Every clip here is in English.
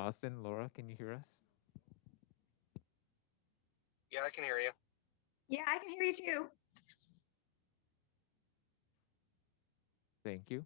Austin, Laura, can you hear us? Yeah, I can hear you. Yeah, I can hear you too. Thank you.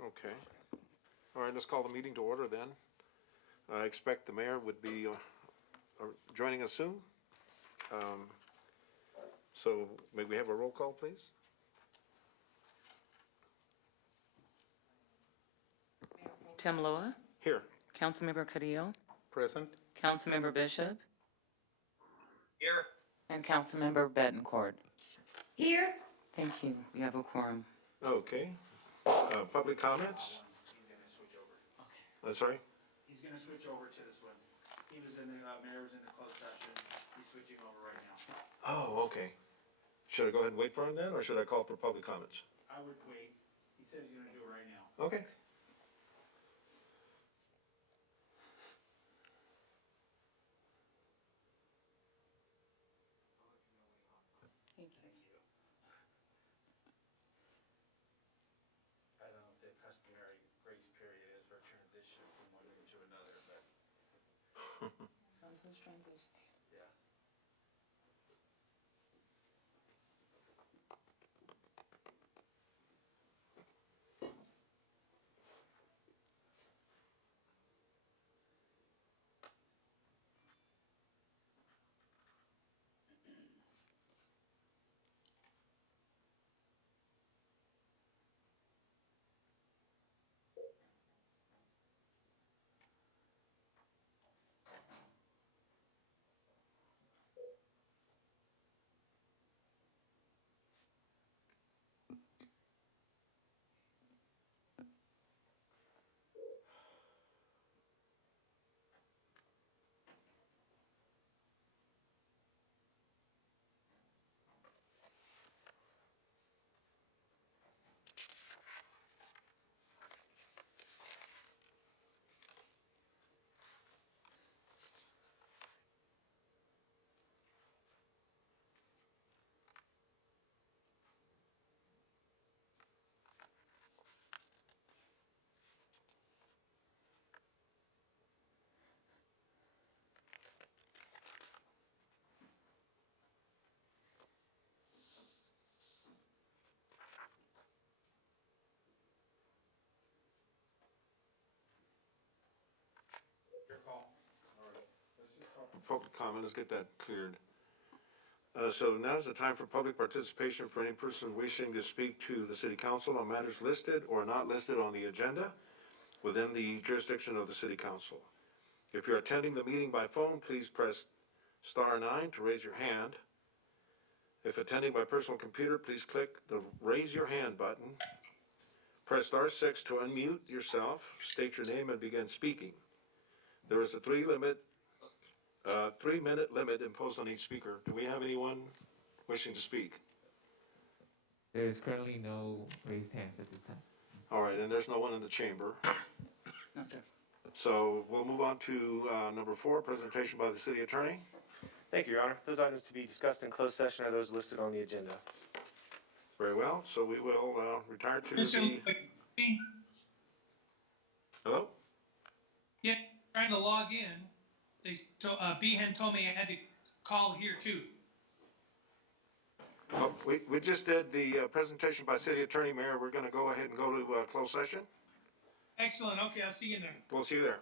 Okay. All right, let's call the meeting to order then. I expect the mayor would be joining us soon. So may we have a roll call, please? Tim Loa, Here. Councilmember Cadillo, Present. Councilmember Bishop, Here. and Councilmember Betancourt. Here? Thank you. We have a quorum. Okay. Public comments? He's gonna switch over. Sorry? He's gonna switch over to this one. He was in the, mayor was in the closed session. He's switching over right now. Oh, okay. Should I go ahead and wait for him then, or should I call for public comments? I would wait. He said he's gonna do it right now. Okay. Thank you. I don't know what the customary grace period is for transition from one meeting to another, but On whose transition? yeah. public comment, let's get that cleared. So now is the time for public participation for any person wishing to speak to the city council on matters listed or not listed on the agenda within the jurisdiction of the city council. If you're attending the meeting by phone, please press *9 to raise your hand. If attending by personal computer, please click the raise your hand button. Press *6 to unmute yourself, state your name and begin speaking. There is a 3-minute limit imposed on each speaker. Do we have anyone wishing to speak? There is currently no raised hands at this time. All right, and there's no one in the chamber. No, sir. So we'll move on to number 4, presentation by the city attorney. Thank you, Your Honor. Those items to be discussed in closed session are those listed on the agenda. Very well, so we will retire to Mr. the... B, Hello? yeah, trying to log in. Behan told me I had to call here too. Oh, we just did the presentation by city attorney, Mayor. We're going to go ahead and go to closed session. Excellent. Okay, I'll see you in there. We'll see you there.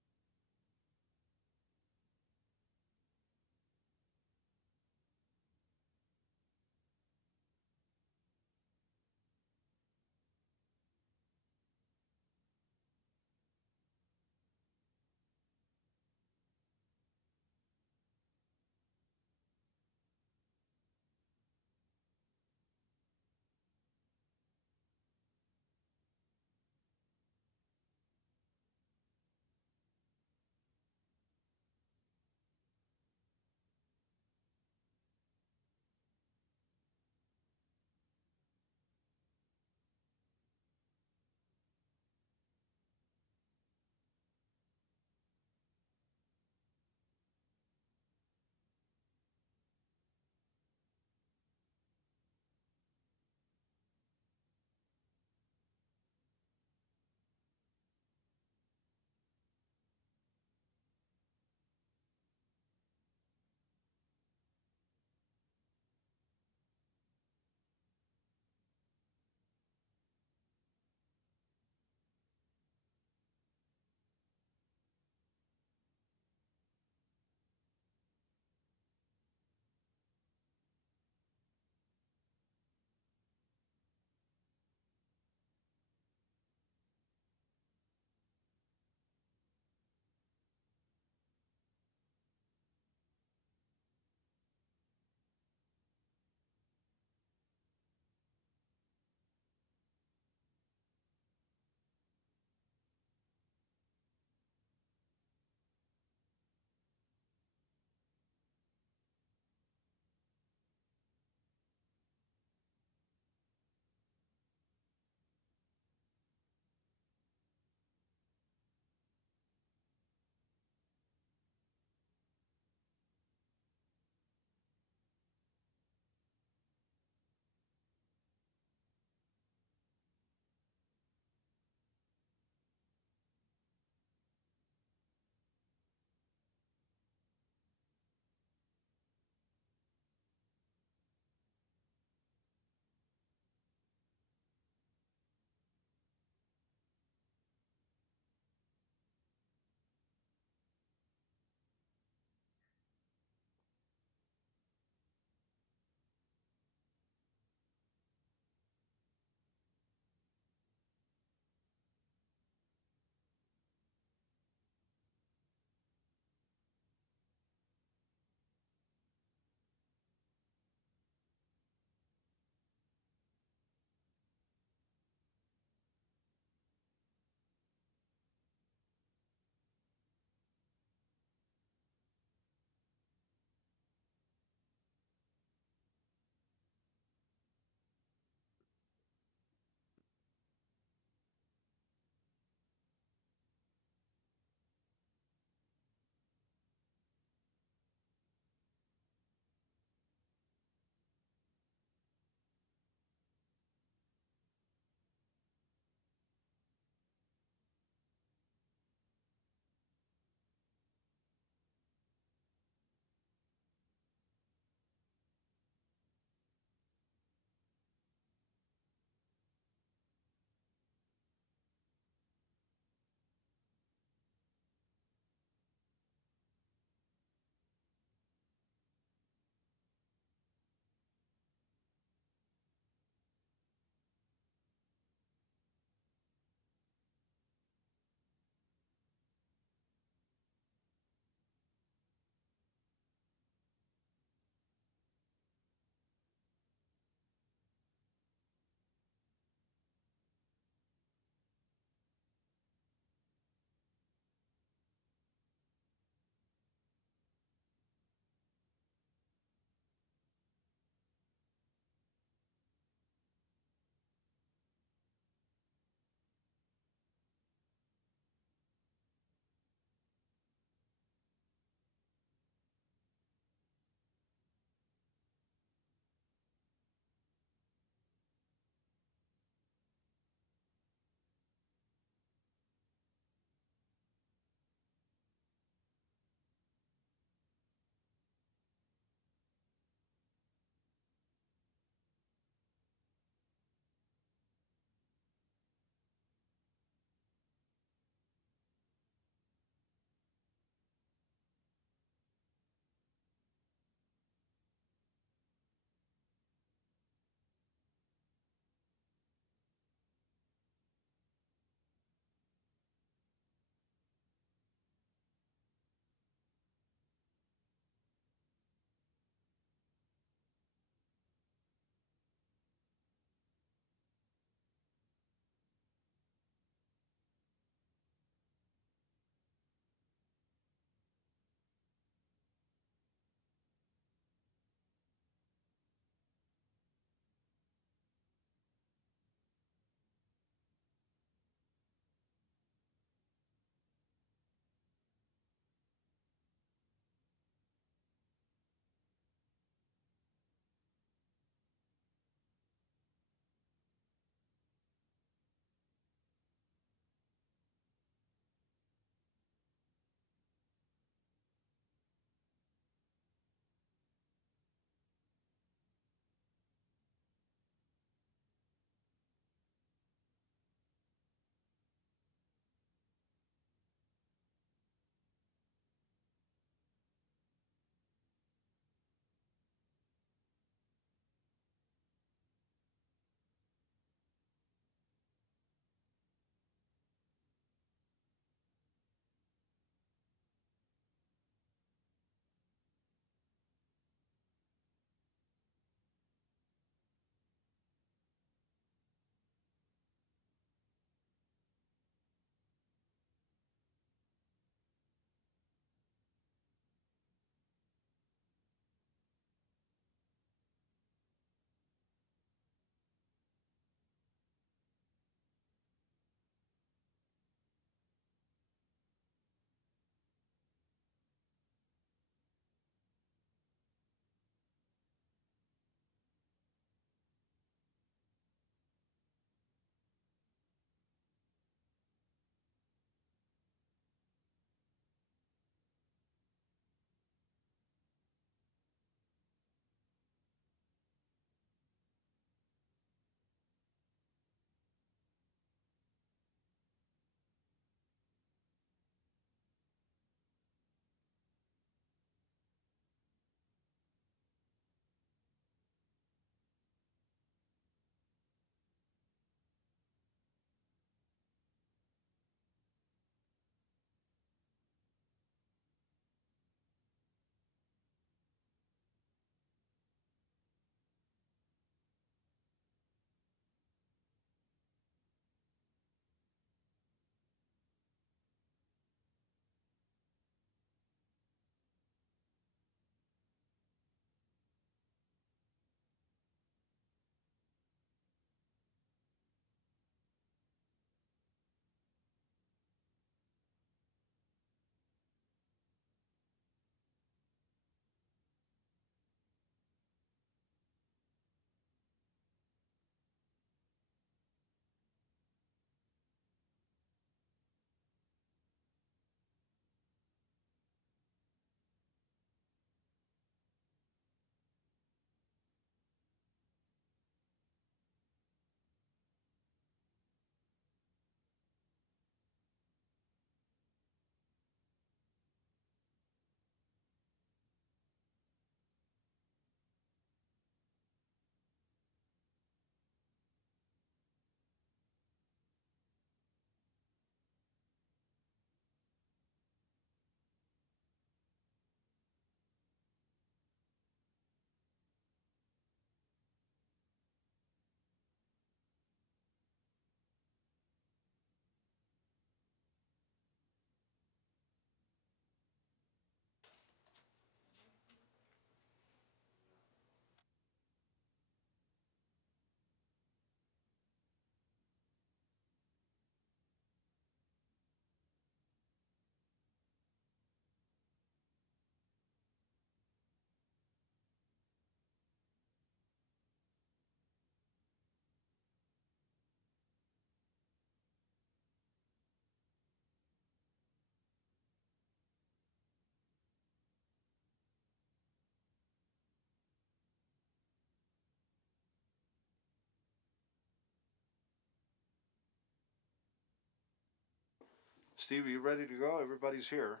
Steve, are you ready to go? Everybody's here.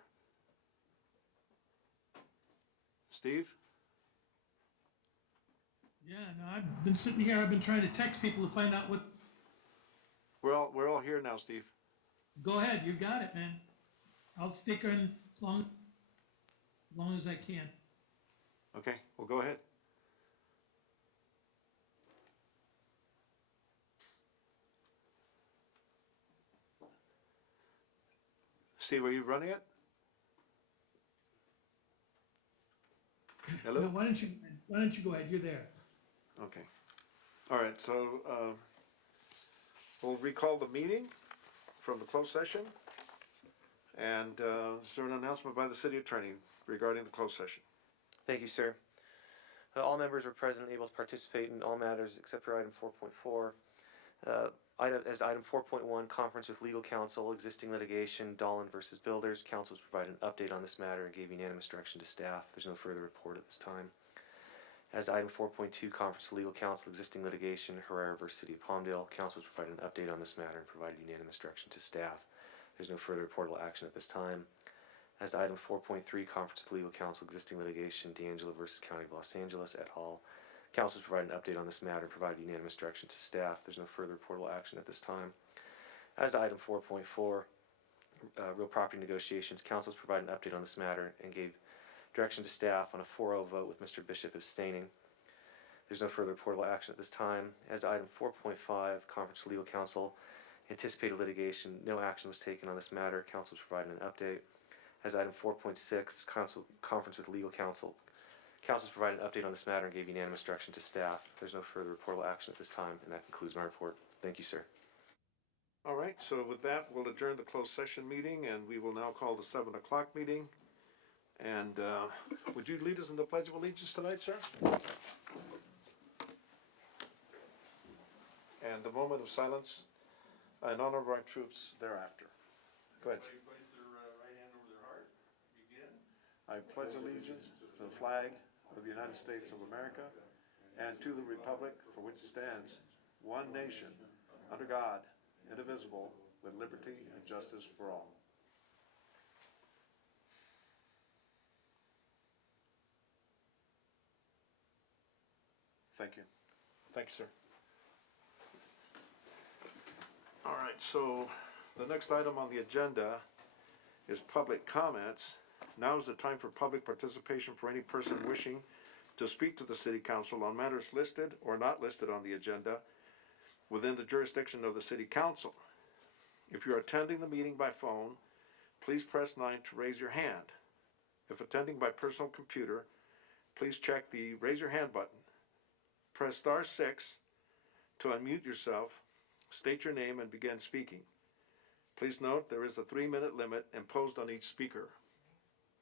Steve? Yeah, no, I've been sitting here, I've been trying to text people to find out what, We're all here now, Steve. go ahead, you got it, man. I'll stick on long as I can. Okay, well, go ahead. Steve, are you running it? Hello? No, why don't you go ahead, you're there. Okay. All right, so, we'll recall the meeting from the closed session. And, is there an announcement by the city attorney regarding the closed session? Thank you, sir. All members were present and able to participate in all matters except for item 4.4. Item 4.1, conference with legal counsel, existing litigation, Dolan versus Builders. Counsel was provided an update on this matter and gave unanimous direction to staff. There's no further report at this time. As item 4.2, conference with legal counsel, existing litigation, Herrera versus City of Palmdale. Counsel was provided an update on this matter and provided unanimous direction to staff. There's no further reportable action at this time. As item 4.3, conference with legal counsel, existing litigation, D'Angelo versus County of Los Angeles et al. Council has provided an update on this matter and provided unanimous direction to staff. There's no further reportable action at this time. As item 4.4, real property negotiations, council has provided an update on this matter and gave direction to staff on a 4-0 vote with Mr. Bishop abstaining. There's no further reportable action at this time. As item 4.5, conference with legal counsel, anticipated litigation, no action was taken on this matter. Council has provided an update. As item 4.6, conference with legal counsel, council has provided an update on this matter and gave unanimous direction to staff. There's no further reportable action at this time, and that concludes my report. Thank you, sir. All right, so with that, we'll adjourn the closed session meeting, and we will now call the 7 o'clock meeting. And would you lead us in the Pledge of Allegiance tonight, sir? And the moment of silence in honor of our troops thereafter. Go ahead. Everybody place their right hand over their heart. Begin. I pledge allegiance to the flag of the United States of America and to the republic for which it stands, one nation, under God, indivisible, with liberty and justice for all. Thank you. Thank you, sir. All right, so the next item on the agenda is public comments. Now is the time for public participation for any person wishing to speak to the city council on matters listed or not listed on the agenda within the jurisdiction of the city council. If you're attending the meeting by phone, please press 9 to raise your hand. If attending by personal computer, please check the raise your hand button. Press star 6 to unmute yourself, state your name, and begin speaking. Please note there is a 3-minute limit imposed on each speaker.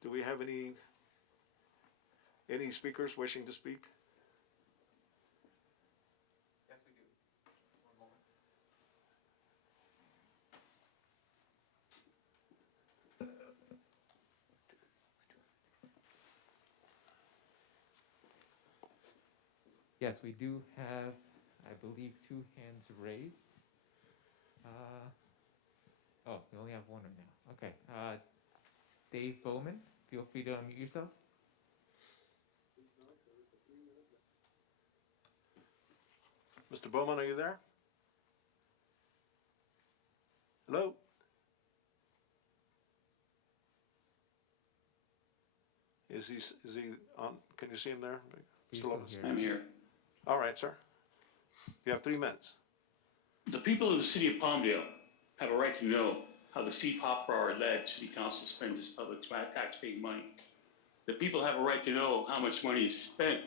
Do we have any speakers wishing to speak? Yes, we do. One moment. Yes, we do have, I believe, 2 hands raised. Oh, we only have one right now. Okay. Dave Bowman, feel free to unmute yourself. Mr. Bowman, are you there? Hello? Is he on? Can you see him there? He's Still still on us? here. I'm here. All right, sir. You have 3 minutes. The people of the city of Palmdale have a right to know how the CPOPR-led city council spends its public tax-paying money. The people have a right to know how much money is spent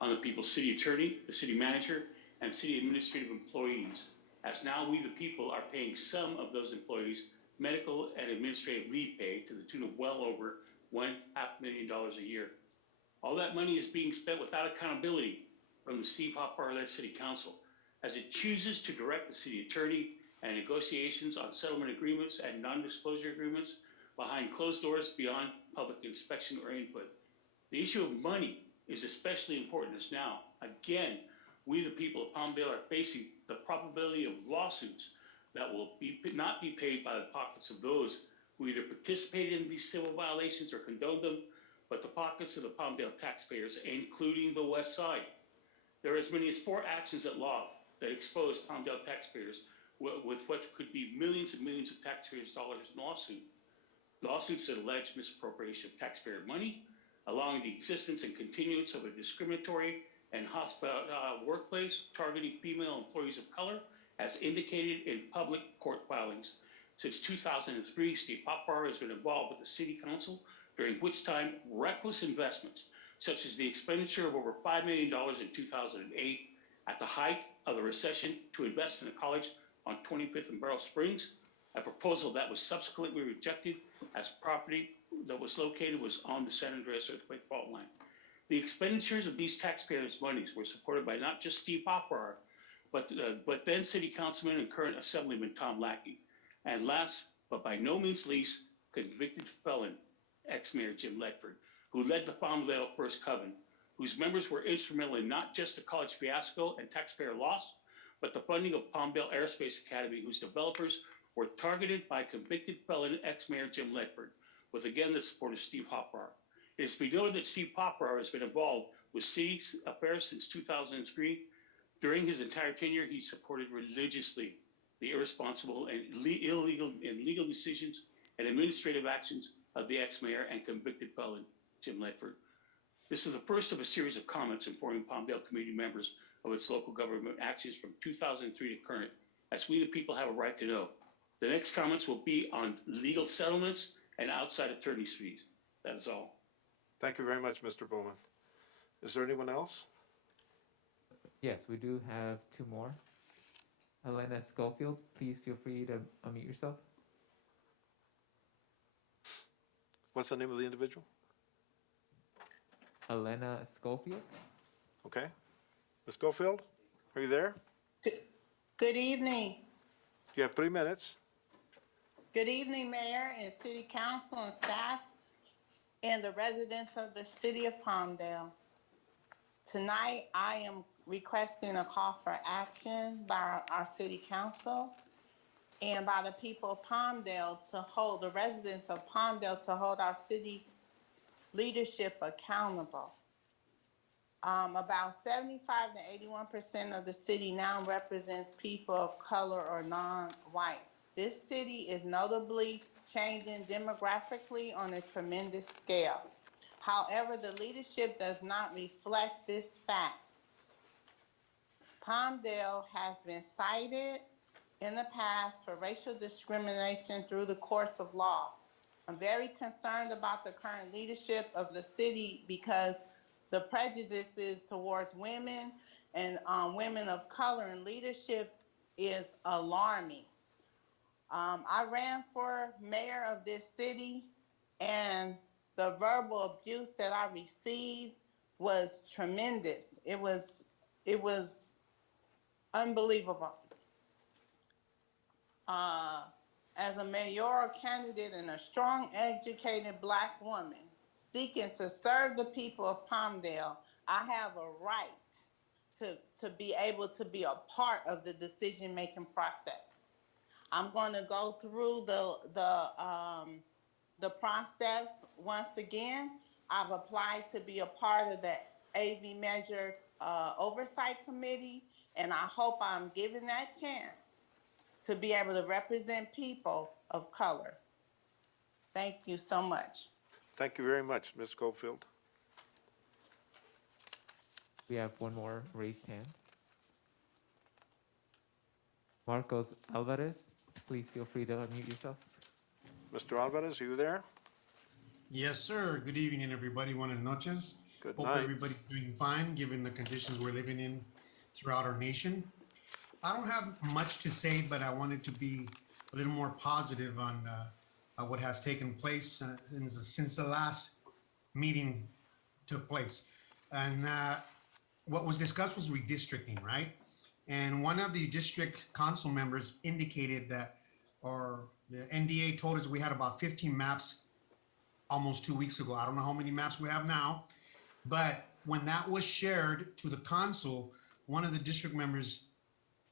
on the people's city attorney, the city manager, and city administrative employees, as now we the people are paying some of those employees medical and administrative leave pay to the tune of well over $1.5 million a year. All that money is being spent without accountability from the CPOPR-led city council, as it chooses to direct the city attorney and negotiations on settlement agreements and non-disclosure agreements behind closed doors beyond public inspection or input. The issue of money is especially important as now, again, we the people of Palmdale are facing the probability of lawsuits that will not be paid by the pockets of those who either participated in these civil violations or condoned them, but the pockets of the Palmdale taxpayers, including the West Side. There are as many as 4 actions at law that expose Palmdale taxpayers with what could be millions and millions of taxpayers' dollars in lawsuits that allege misappropriation of taxpayer money, allowing the existence and continuance of a discriminatory and hostile workplace targeting female employees of color, as indicated in public court filings. Since 2003, Steve Poplar has been involved with the City Council, during which time reckless investments, such as the expenditure of over $5 million in 2008 at the height of the recession to invest in a college on 25th and Barrel Springs, a proposal that was subsequently rejected as property that was located was on the San Andreas earthquake fault line. The expenditures of these taxpayers' monies were supported by not just Steve Poplar, but then City Councilman and current Assemblyman Tom Lackey, and last but by no means least, convicted felon ex-mayor Jim Ledford, who led the Palmdale First Coven, whose members were instrumental in not just the college fiasco and taxpayer loss, but the funding of Palmdale Aerospace Academy, whose developers were targeted by convicted felon ex-mayor Jim Ledford, with again the support of Steve Poplar. It is to be noted that Steve Poplar has been involved with city affairs since 2003. During his entire tenure, he supported religiously the irresponsible and illegal and legal decisions and administrative actions of the ex-mayor and convicted felon Jim Ledford. This is the first of a series of comments informing Palmdale community members of its local government actions from 2003 to current, as we the people have a right to know. The next comments will be on legal settlements and outside attorney's fees. That is all. Thank you very much, Mr. Bowman. Is there anyone else? Yes, we do have 2 more. Elena Schofield, please feel free to unmute yourself. What's the name of the individual? Elena Schofield. Okay. Ms. Schofield, are you there? Good evening. You have 3 minutes. Good evening, Mayor and City Council and staff and the residents of the City of Palmdale. Tonight, I am requesting a call for action by our City Council and by the people of Palmdale to hold, the residents of Palmdale to hold our city leadership accountable. About 75 to 81% of the city now represents people of color or non-whites. This city is notably changing demographically on a tremendous scale. However, the leadership does not reflect this fact. Palmdale has been cited in the past for racial discrimination through the courts of law. I'm very concerned about the current leadership of the city because the prejudices towards women and women of color in leadership is alarming. I ran for mayor of this city, and the verbal abuse that I received was tremendous. It was unbelievable. As a mayoral candidate and a strong, educated Black woman seeking to serve the people of Palmdale, I have a right to be able to be a part of the decision-making process. I'm going to go through the process once again. I've applied to be a part of the AV Measure Oversight Committee, and I hope I'm given that chance to be able to represent people of color. Thank you so much. Thank you very much, Ms. Schofield. We have 1 more raised hand. Marcos Alvarez, please feel free to unmute yourself. Mr. Alvarez, are you there? Yes, sir. Good evening, everybody. Buenas noches. Good Hope night. everybody's doing fine, given the conditions we're living in throughout our nation. I don't have much to say, but I wanted to be a little more positive on what has taken place since the last meeting took place. And what was discussed was redistricting, right? And one of the district council members indicated that, or the NDA told us we had about 15 maps almost 2 weeks ago. I don't know how many maps we have now, but when that was shared to the council, one of the district members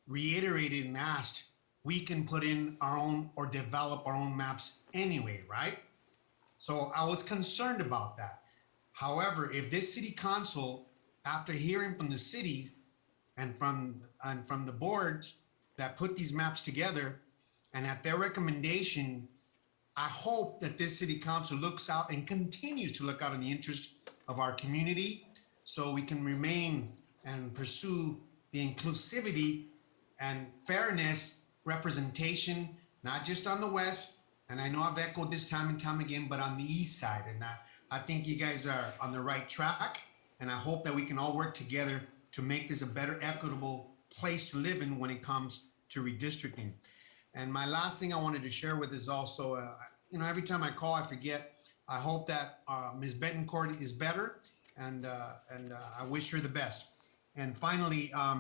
reiterated and asked, we can put in our own or develop our own maps anyway, right? So I was concerned about that. However, if this city council, after hearing from the city and from the boards that put these maps together, and at their recommendation, I hope that this city council looks out and continues to look out in the interest of our community so we can remain and pursue the inclusivity and fairness representation, not just on the west, and I know I've echoed this time and time again, but on the east side. And I think you guys are on the right track, and I hope that we can all work together to make this a better, equitable place to live in when it comes to redistricting. And my last thing I wanted to share with is also, every time I call, I forget. I hope that Ms. Betancourt is better, and I wish her the best. And finally, I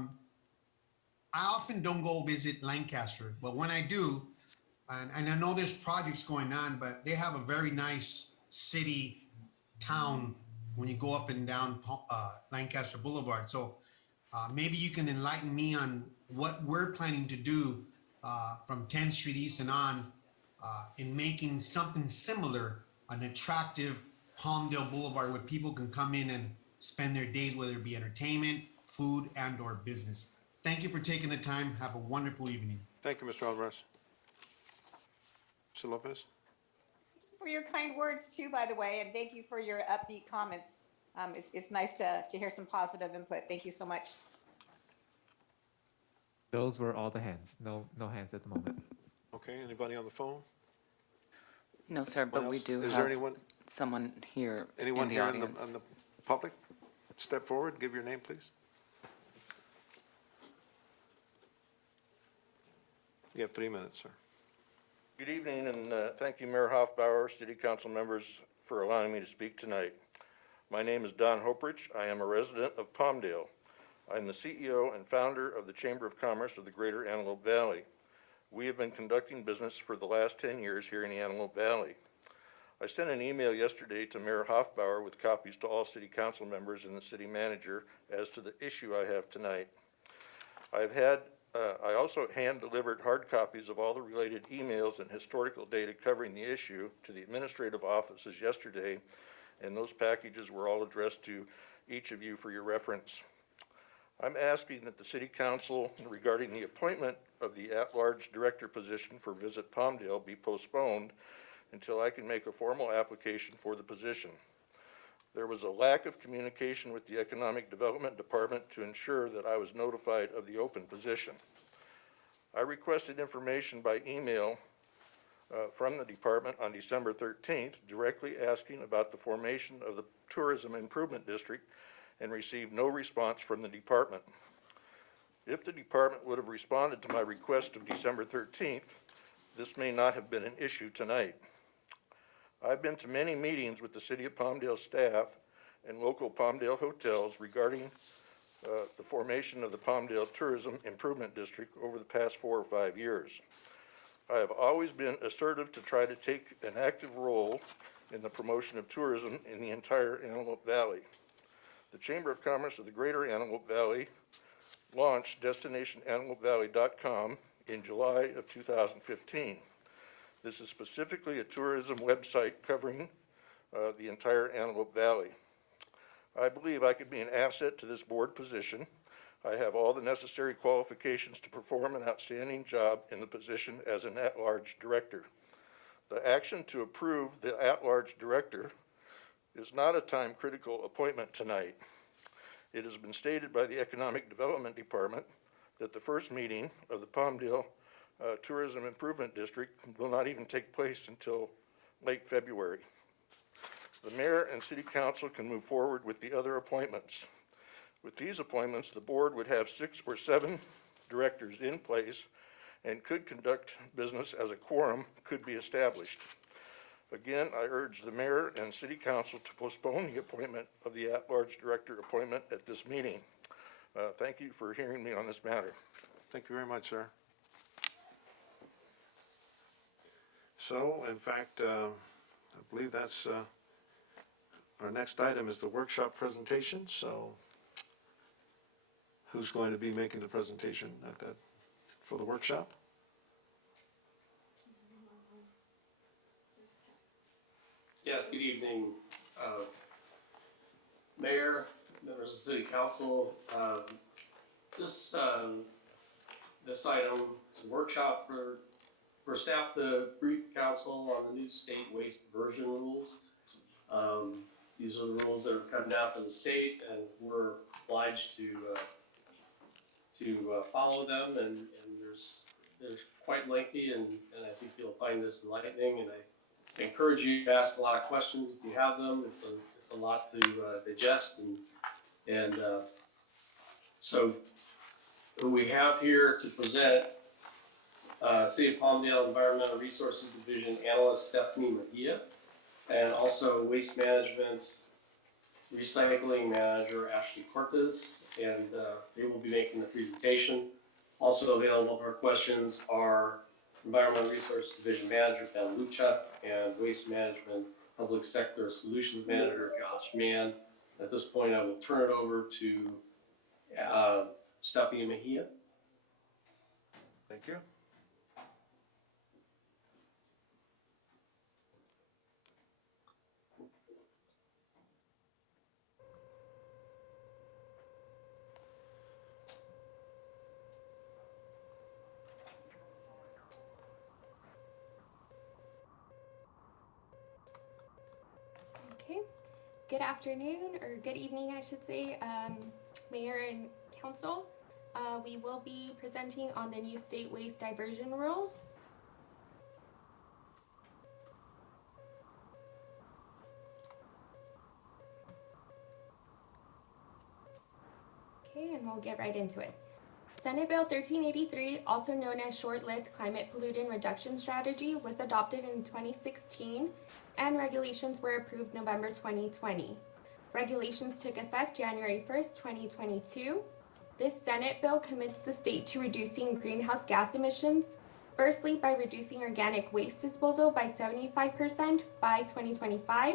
often don't go visit Lancaster, but when I do, and I know there's projects going on, but they have a very nice city, town when you go up and down Lancaster Boulevard. So maybe you can enlighten me on what we're planning to do from 10th Street East and on in making something similar, an attractive Palmdale Boulevard where people can come in and spend their days, whether it be entertainment, food, and or business. Thank you for taking the time. Have a wonderful evening. Thank you, Mr. Alvarez. Mr. Lopez? For your kind words too, by the way, and thank you for your upbeat comments. It's nice to hear some positive input. Thank you so much. Those were all the hands. No hands at the moment. Okay, anybody on the phone? No, sir, but we do Is there have anyone, someone here in anyone the here audience. in the public? Step forward, give your name, please. You have 3 minutes, sir. Good evening, and thank you, Mayor Hoffbauer, City Council members, for allowing me to speak tonight. My name is Don Hoprich. I am a resident of Palmdale. I am the CEO and founder of the Chamber of Commerce of the Greater Antelope Valley. We have been conducting business for the last 10 years here in the Antelope Valley. I sent an email yesterday to Mayor Hoffbauer with copies to all City Council members and the City Manager as to the issue I have tonight. I also hand-delivered hard copies of all the related emails and historical data covering the issue to the administrative offices yesterday, and those packages were all addressed to each of you for your reference. I'm asking that the City Council regarding the appointment of the at-large director position for Visit Palmdale be postponed until I can make a formal application for the position. There was a lack of communication with the Economic Development Department to ensure that I was notified of the open position. I requested information by email from the department on December 13th, directly asking about the formation of the Tourism Improvement District, and received no response from the department. If the department would have responded to my request of December 13th, this may not have been an issue tonight. I've been to many meetings with the City of Palmdale staff and local Palmdale hotels regarding the formation of the Palmdale Tourism Improvement District over the past 4 or 5 years. I have always been assertive to try to take an active role in the promotion of tourism in the entire Antelope Valley. The Chamber of Commerce of the Greater Antelope Valley launched DestinationAntelopeValley.com in July of 2015. This is specifically a tourism website covering the entire Antelope Valley. I believe I could be an asset to this board position. I have all the necessary qualifications to perform an outstanding job in the position as an at-large director. The action to approve the at-large director is not a time-critical appointment tonight. It has been stated by the Economic Development Department that the first meeting of the Palmdale Tourism Improvement District will not even take place until late February. The mayor and city council can move forward with the other appointments. With these appointments, the board would have 6 or 7 directors in place and could conduct business as a quorum could be established. Again, I urge the mayor and city council to postpone the appointment of the at-large director appointment at this meeting. Thank you for hearing me on this matter. Thank you very much, sir. So, in fact, I believe that's our next item is the workshop presentation. So, who's going to be making the presentation for the workshop? Yes, good evening, Mayor, members of the City Council. This item is a workshop for staff to brief the council on the new state waste diversion rules. These are the rules that have come down from the state, and we're obliged to follow them. And they're quite lengthy, and I think you'll find this enlightening. And I encourage you to ask a lot of questions if you have them. It's a lot to digest, and so who we have here to present, City of Palmdale Environmental Resources Division Analyst Stephanie Mejia, and also Waste Management Recycling Manager Ashley Cortez, and they will be making the presentation. Also available for questions are Environmental Resources Division Manager Ben Lucha and Waste Management Public Sector Solutions Manager Josh Mann. At this point, I will turn it over to Stephanie Mejia. Thank you. Okay, good afternoon, or good evening, I should say, Mayor and Council. We will be presenting on the new state waste diversion rules. Okay, and we'll get right into it. Senate Bill 1383, also known as Short-Lived Climate Pollutant Reduction Strategy, was adopted in 2016, and regulations were approved November 2020. Regulations took effect January 1st, 2022. This Senate bill commits the state to reducing greenhouse gas emissions, firstly by reducing organic waste disposal by 75% by 2025,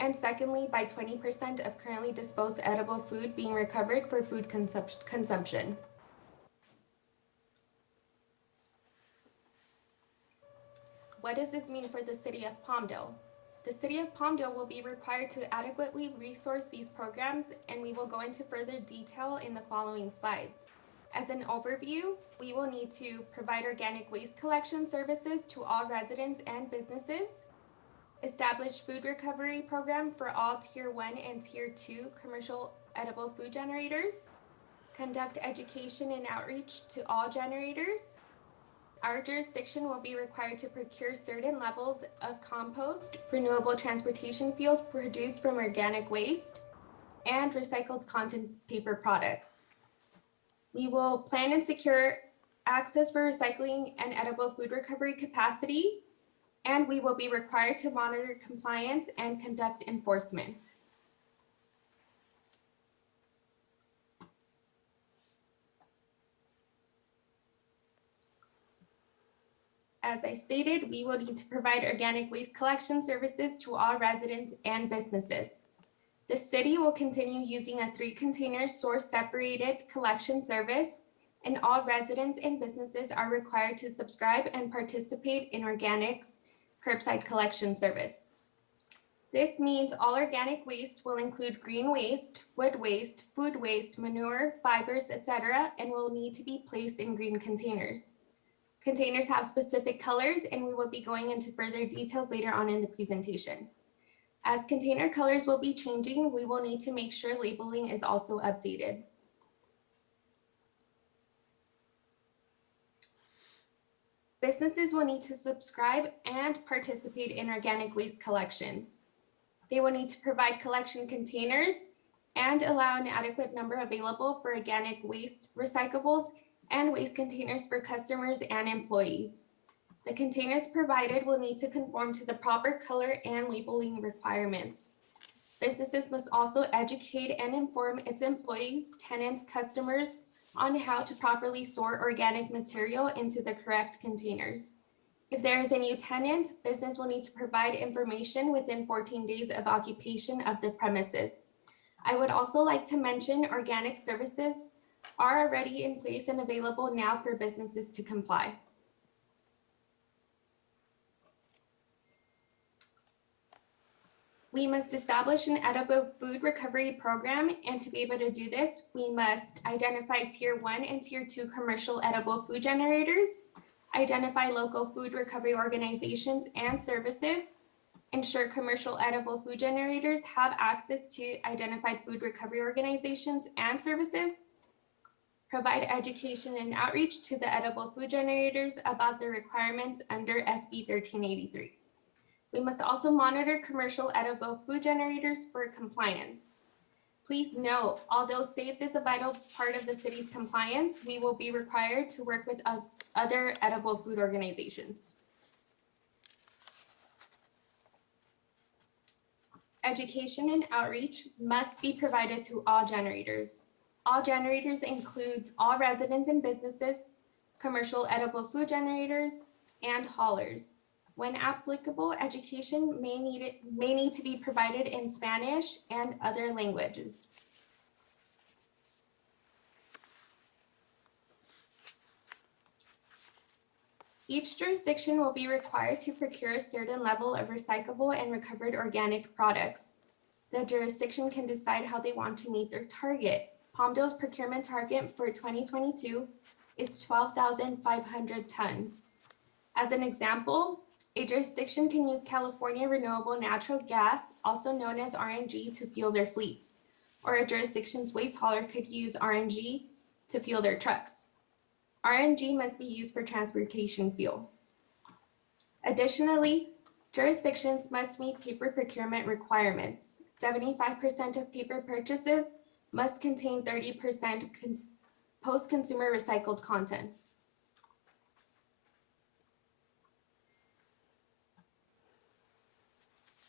and secondly by 20% of currently disposed edible food being recovered for food consumption. What does this mean for the City of Palmdale? The City of Palmdale will be required to adequately resource these programs, and we will go into further detail in the following slides. As an overview, we will need to provide organic waste collection services to all residents and businesses, establish food recovery program for all Tier 1 and Tier 2 commercial edible food generators, conduct education and outreach to all generators. Our jurisdiction will be required to procure certain levels of compost, renewable transportation fuels produced from organic waste, and recycled content paper products. We will plan and secure access for recycling and edible food recovery capacity, and we will be required to monitor compliance and conduct enforcement. As I stated, we will need to provide organic waste collection services to all residents and businesses. The city will continue using a 3-container source separated collection service, and all residents and businesses are required to subscribe and participate in organics curbside collection service. This means all organic waste will include green waste, wood waste, food waste, manure, fibers, etc., and will need to be placed in green containers. Containers have specific colors, and we will be going into further details later on in the presentation. As container colors will be changing, we will need to make sure labeling is also updated. Businesses will need to subscribe and participate in organic waste collections. They will need to provide collection containers and allow an adequate number available for organic waste recyclables and waste containers for customers and employees. The containers provided will need to conform to the proper color and labeling requirements. Businesses must also educate and inform its employees, tenants, customers on how to properly sort organic material into the correct containers. If there is a new tenant, business will need to provide information within 14 days of occupation of the premises. I would also like to mention organic services are already in place and available now for businesses to comply. We must establish an edible food recovery program, and to be able to do this, we must identify Tier 1 and Tier 2 commercial edible food generators, identify local food recovery organizations and services, ensure commercial edible food generators have access to identified food recovery organizations and services, provide education and outreach to the edible food generators about the requirements under SB 1383. We must also monitor commercial edible food generators for compliance. Please note, although SAFES is a vital part of the city's compliance, we will be required to work with other edible food organizations. Education and outreach must be provided to all generators. All generators includes all residents and businesses, commercial edible food generators, and haulers. When applicable, education may need to be provided in Spanish and other languages. Each jurisdiction will be required to procure a certain level of recyclable and recovered organic products. The jurisdiction can decide how they want to meet their target. Palmdale's procurement target for 2022 is 12,500 tons. As an example, a jurisdiction can use California renewable natural gas, also known as RNG, to fuel their fleets, or a jurisdiction's waste hauler could use RNG to fuel their trucks. RNG must be used for transportation fuel. Additionally, jurisdictions must meet paper procurement requirements. 75% of paper purchases must contain 30% post-consumer recycled content.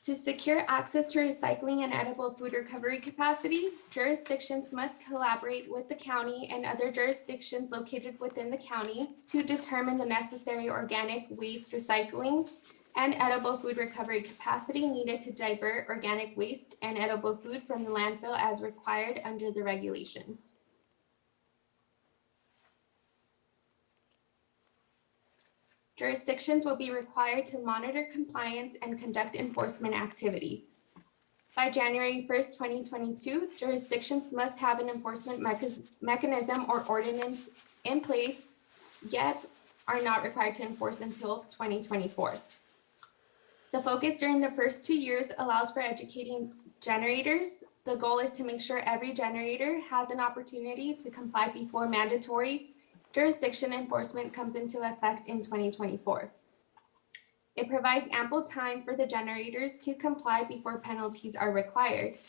To secure access to recycling and edible food recovery capacity, jurisdictions must collaborate with the county and other jurisdictions located within the county to determine the necessary organic waste recycling and edible food recovery capacity needed to divert organic waste and edible food from the landfill as required under the regulations. Jurisdictions will be required to monitor compliance and conduct enforcement activities. By January 1st, 2022, jurisdictions must have an enforcement mechanism or ordinance in place, yet are not required to enforce until 2024. The focus during the first 2 years allows for educating generators. The goal is to make sure every generator has an opportunity to comply before mandatory jurisdiction enforcement comes into effect in 2024. It provides ample time for the generators to comply before penalties are required.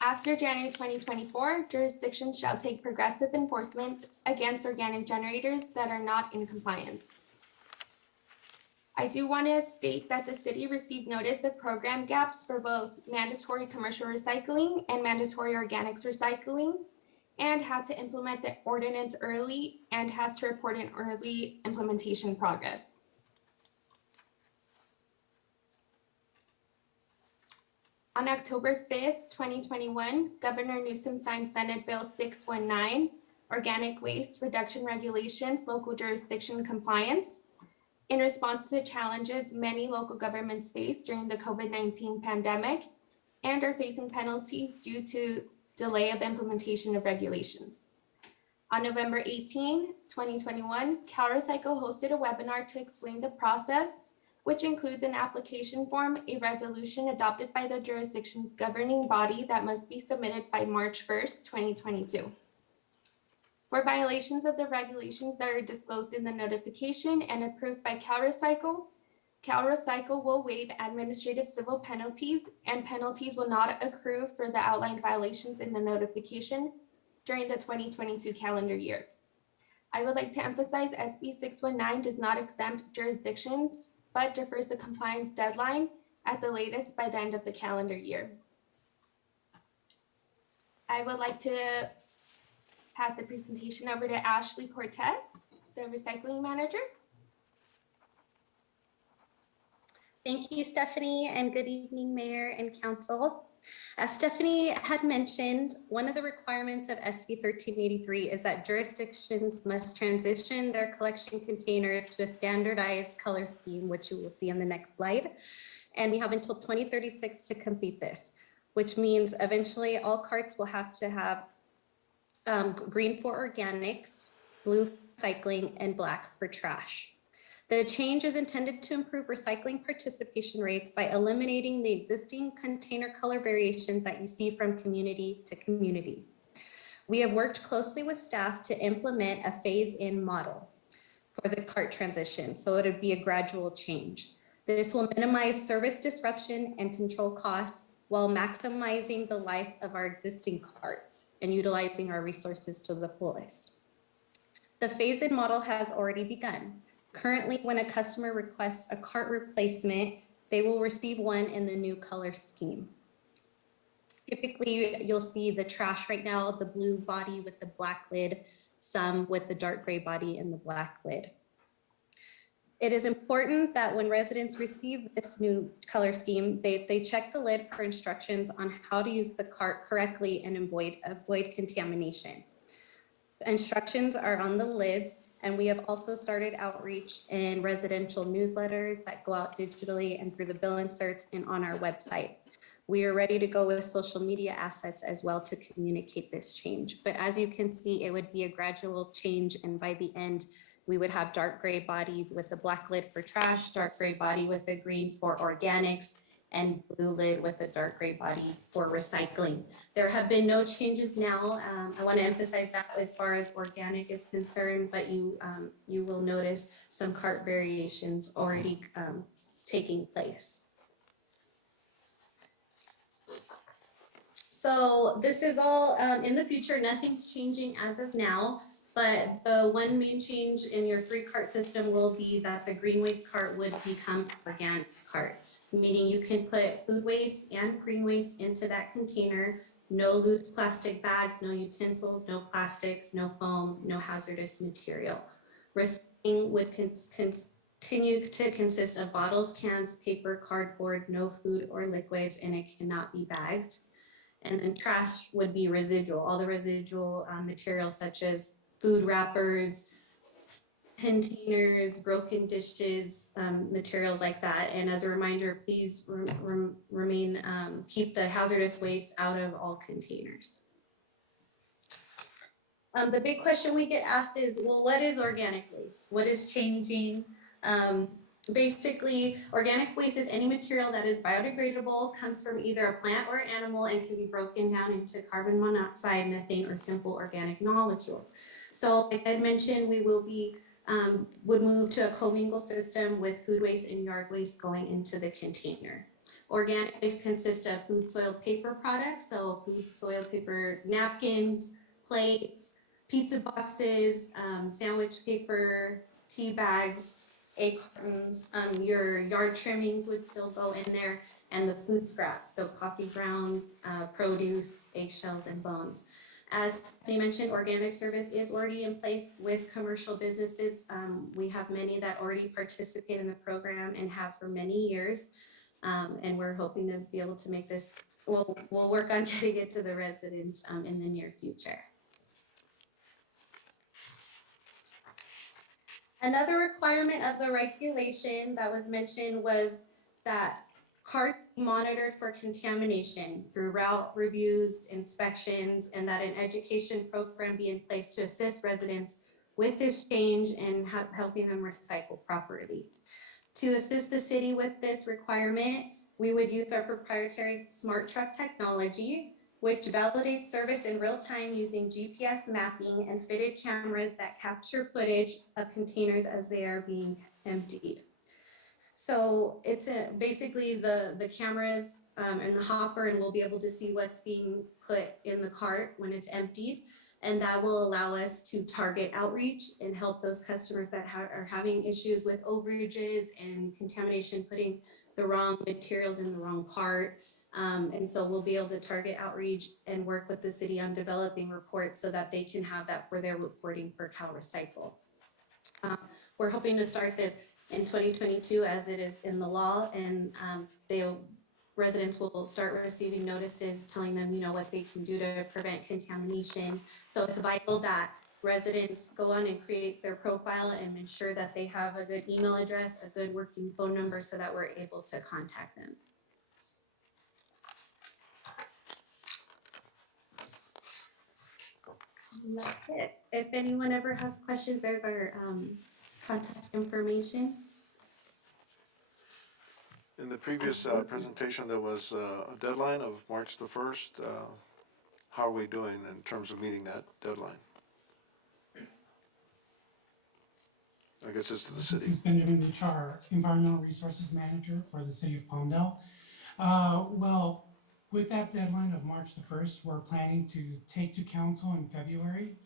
After January 2024, jurisdictions shall take progressive enforcement against organic generators that are not in compliance. I do want to state that the city received notice of program gaps for both mandatory commercial recycling and mandatory organics recycling, and had to implement the ordinance early and has to report an early implementation progress. On October 5th, 2021, Governor Newsom signed Senate Bill 619, Organic Waste Reduction Regulations, Local Jurisdiction Compliance, in response to the challenges many local governments face during the COVID-19 pandemic and are facing penalties due to delay of implementation of regulations. On November 18, 2021, CalRecycle hosted a webinar to explain the process, which includes an application form, a resolution adopted by the jurisdiction's governing body that must be submitted by March 1st, 2022. For violations of the regulations that are disclosed in the notification and approved by CalRecycle will waive administrative civil penalties, and penalties will not accrue for the outlined violations in the notification during the 2022 calendar year. I would like to emphasize SB 619 does not exempt jurisdictions, but defers the compliance deadline at the latest by the end of the calendar year. I would like to pass the presentation over to Ashley Cortez, the recycling manager. Thank you, Stephanie, and good evening, Mayor and Council. As Stephanie had mentioned, one of the requirements of SB 1383 is that jurisdictions must transition their collection containers to a standardized color scheme, which you will see on the next slide. And we have until 2036 to complete this, which means eventually all carts will have to have green for organics, blue for recycling, and black for trash. The change is intended to improve recycling participation rates by eliminating the existing container color variations that you see from community to community. We have worked closely with staff to implement a phase-in model for the cart transition, so it would be a gradual change. This will minimize service disruption and control costs while maximizing the life of our existing carts and utilizing our resources to the fullest. The phase-in model has already begun. Currently, when a customer requests a cart replacement, they will receive one in the new color scheme. Typically, you'll see the trash right now, the blue body with the black lid, some with the dark gray body and the black lid. It is important that when residents receive this new color scheme, they check the lid for instructions on how to use the cart correctly and avoid contamination. The instructions are on the lids, and we have also started outreach in residential newsletters that go out digitally and through the bill inserts and on our website. We are ready to go with social media assets as well to communicate this change. But as you can see, it would be a gradual change, and by the end, we would have dark gray bodies with the black lid for trash, dark gray body with a green for organics, and blue lid with a dark gray body for recycling. There have been no changes now. I want to emphasize that as far as organic is concerned, but you will notice some cart variations already taking place. So this is all in the future. Nothing's changing as of now. But the one main change in your 3-cart system will be that the green waste cart would become organics cart, meaning you can put food waste and green waste into that container. No loose plastic bags, no utensils, no plastics, no foam, no hazardous material. Recycling would continue to consist of bottles, cans, paper, cardboard, no food or liquids, and it cannot be bagged. And then trash would be residual, all the residual materials such as food wrappers, containers, broken dishes, materials like that. And as a reminder, please keep the hazardous waste out of all containers. The big question we get asked is, well, what is organic waste? What is changing? Basically, organic waste is any material that is biodegradable, comes from either a plant or animal, and can be broken down into carbon monoxide, methane, or simple organic molecules. So like I mentioned, we will be would move to a commingle system with food waste and yard waste going into the container. Organic waste consists of food soiled paper products, so food soiled paper napkins, plates, pizza boxes, sandwich paper, tea bags, egg cartons. Your yard trimmings would still go in there, and the food scraps, so coffee grounds, produce, eggshells, and bones. As they mentioned, organic service is already in place with commercial businesses. We have many that already participate in the program and have for many years. And we're hoping to be able to make this, we'll work on getting it to the residents in the near future. Another requirement of the regulation that was mentioned was that carts be monitored for contamination through route reviews, inspections, and that an education program be in place to assist residents with this change and helping them recycle properly. To assist the city with this requirement, we would use our proprietary smart truck technology, which validates service in real time using GPS mapping and fitted cameras that capture footage of containers as they are being emptied. So it's basically the cameras and the hopper, and we'll be able to see what's being put in the cart when it's emptied. And that will allow us to target outreach and help those customers that are having issues with overages and contamination, putting the wrong materials in the wrong cart. And so we'll be able to target outreach and work with the city on developing reports so that they can have that for their reporting for CalRecycle. We're hoping to start this in 2022 as it is in the law, and residents will start receiving notices telling them, what they can do to prevent contamination. So it's vital that residents go on and create their profile and ensure that they have a good email address, a good working phone number so that we're able to contact them. And that's it. If anyone ever has questions, there's our contact information. In the previous presentation, there was a deadline of March the 1st. How are we doing in terms of meeting that deadline? I guess it's to the This city. is Benjamin Luchar, Environmental Resources Manager for the City of Palmdale. Well, with that deadline of March the 1st, we're planning to take to council in February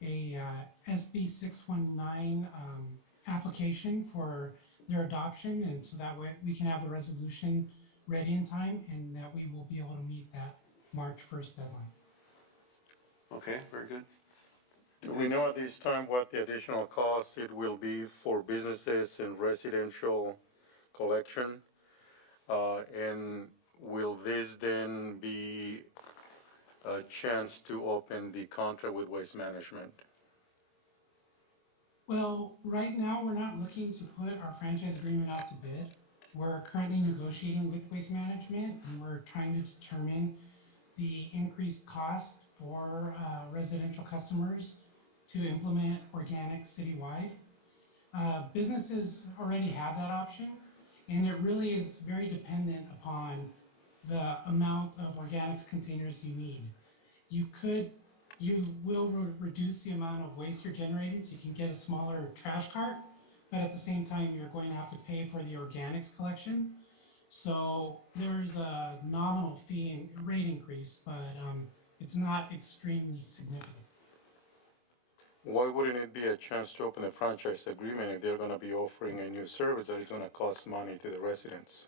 a SB 619 application for their adoption, and so that way we can have the resolution ready in time and that we will be able to meet that March 1st deadline. Okay, very good. Do we know at this time what the additional cost it will be for businesses and residential collection? And will this then be a chance to open the contract with Waste Management? Well, right now, we're not looking to put our franchise agreement out to bid. We're currently negotiating with Waste Management, and we're trying to determine the increased cost for residential customers to implement organics citywide. Businesses already have that option, and it really is very dependent upon the amount of organics containers you need. You will reduce the amount of waste you're generating, so you can get a smaller trash cart, but at the same time, you're going to have to pay for the organics collection. So there's a nominal fee and rate increase, but it's not extremely significant. Why wouldn't it be a chance to open a franchise agreement if they're gonna be offering a new service that is gonna cost money to the residents?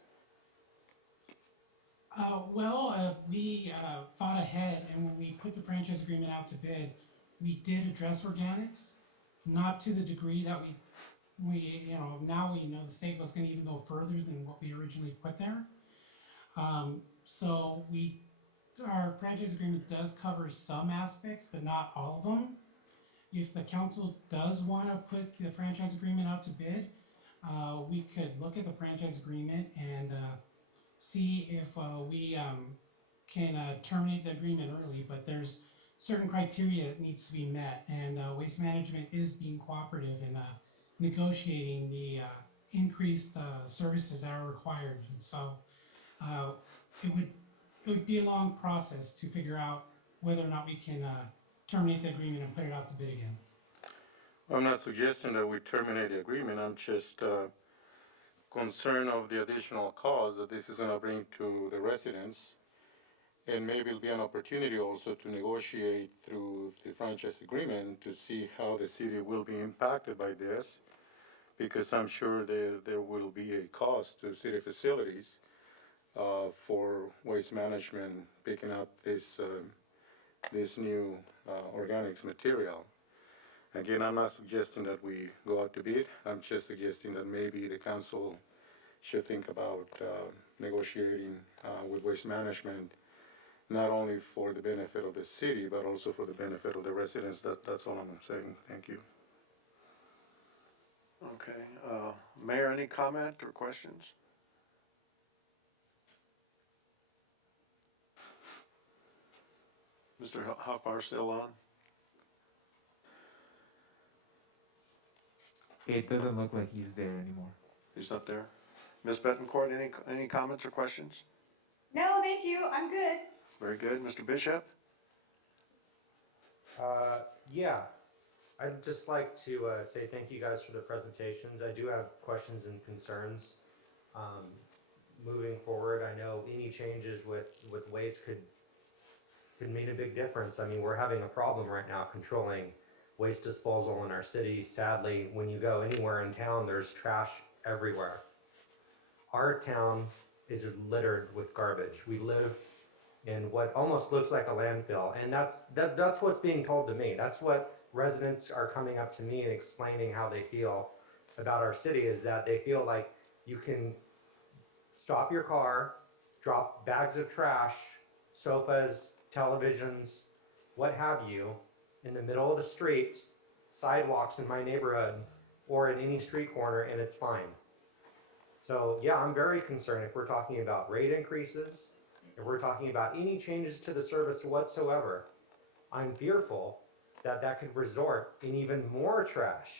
We thought ahead, and when we put the franchise agreement out to bid, we did address organics, not to the degree that now we know the state was gonna even go further than what we originally put there. So our franchise agreement does cover some aspects, but not all of them. If the council does wanna put the franchise agreement out to bid, we could look at the franchise agreement and see if we can terminate the agreement early, but there's certain criteria that needs to be met, and Waste Management is being cooperative in negotiating the increased services that are required. And so it would be a long process to figure out whether or not we can terminate the agreement and put it out to bid again. I'm not suggesting that we terminate the agreement, I'm just concerned of the additional cost that this is gonna bring to the residents. And maybe it'll be an opportunity also to negotiate through the franchise agreement to see how the city will be impacted by this. Because I'm sure there will be a cost to city facilities for Waste Management picking up this new organics material. Again, I'm not suggesting that we go out to bid. I'm just suggesting that maybe the council should think about negotiating with Waste Management, not only for the benefit of the city, but also for the benefit of the residents. That's all I'm saying. Thank you. Okay, Mayor, any comment or questions? Mr. Hoppar still on? It doesn't look like he's there anymore. He's not there? Ms. Betancourt, any comments or questions? No, thank you. I'm good. Very good. Mr. Bishop? Yeah, I'd just like to say thank you guys for the presentations. I do have questions and concerns. Moving forward, I know any changes with waste could mean a big difference. I mean, we're having a problem right now controlling waste disposal in our city. Sadly, when you go anywhere in town, there's trash everywhere. Our town is littered with garbage. We live in what almost looks like a landfill, and that's what's being told to me. That's what residents are coming up to me and explaining how they feel about our city, is that they feel like you can stop your car, drop bags of trash, sofas, televisions, what have you, in the middle of the street, sidewalks in my neighborhood, or in any street corner, and it's fine. So yeah, I'm very concerned if we're talking about rate increases, if we're talking about any changes to the service whatsoever. I'm fearful that that could result in even more trash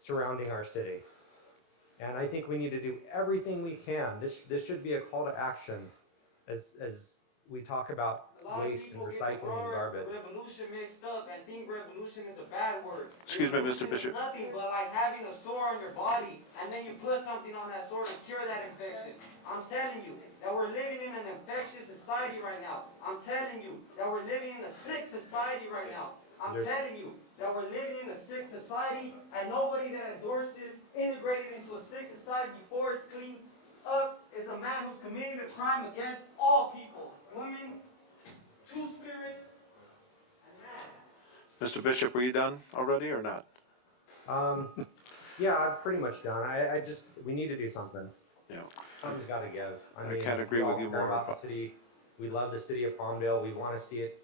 surrounding our city. And I think we need to do everything we can. This should be a call to action as we talk about waste and recycling and garbage. Revolution mixed up and think revolution is a bad word. Excuse me, Mr. Revolution is Bishop. nothing but like having a sore on your body and then you put something on that sore to cure that infection. I'm telling you that we're living in an infectious society right now. I'm telling you that we're living in a sick society right now. I'm telling you that we're living in a sick society and nobody that endorses integrated into a sick society before it's cleaned up is a man who's committing a crime against all people. Women, two spirits, and man. Mr. Bishop, were you done already or not? Yeah, I'm pretty much done. I just, we need to do something. Yeah. Something's gotta give. I can't agree we with all you care more about about- the city. We love the city of Palmdale. We wanna see it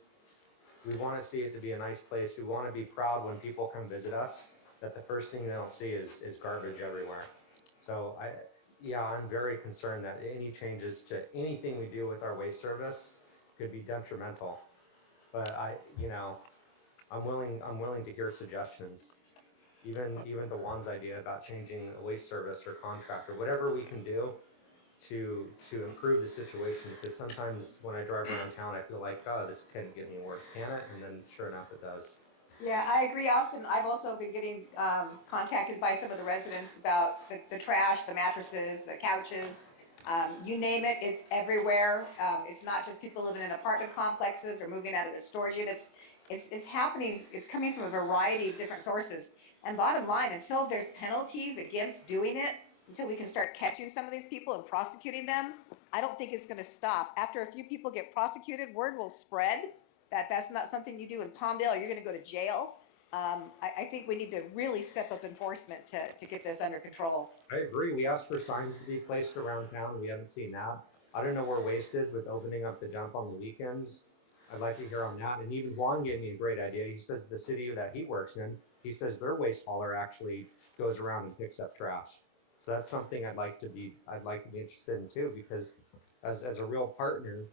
to be a nice place. We wanna be proud when people come visit us, that the first thing they'll see is garbage everywhere. So I'm very concerned that any changes to anything we do with our waste service could be detrimental. But I'm willing to hear suggestions. Even the one's idea about changing a waste service or contract or whatever we can do to improve the situation, because sometimes when I drive around town I feel like, oh, this can't get any worse, can it? And then sure enough it does. Yeah, I agree, Austin. I've also been getting contacted by some of the residents about the trash, the mattresses, the couches. You name it, it's everywhere. It's not just people living in apartment complexes or moving out of the storage units. It's happening, it's coming from a variety of different sources. And bottom line, until there's penalties against doing it, until we can start catching some of these people and prosecuting them, I don't think it's gonna stop. After a few people get prosecuted, word will spread that that's not something you do in Palmdale, you're gonna go to jail. I think we need to really step up enforcement to get this under control. I agree. We asked for signs to be placed around town. We haven't seen that. I don't know where waste is with opening up the dump on the weekends. I'd like to hear on that. And even Juan gave me a great idea. He says the city that he works in, he says their waste hauler actually goes around and picks up trash. So that's something I'd like to be interested in too, because as a real partner,